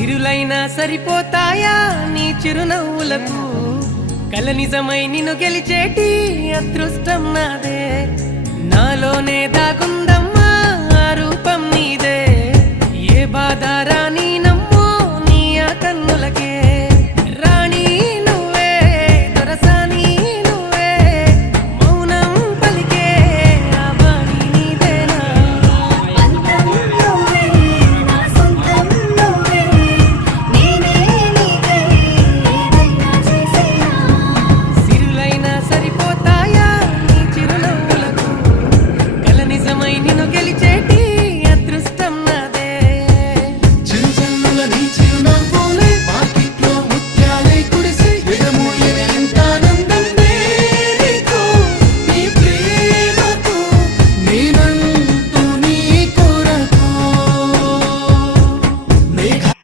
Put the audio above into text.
సిరులైనా సరిపోతాయా నీ చిరునవ్వులకు కల నిజమై నిన్ను గెలిచేటి అదృష్టం నాదే నాలోనే దాగుందమ్మా ఆ రూపం నీదే ఏ బాధ రాని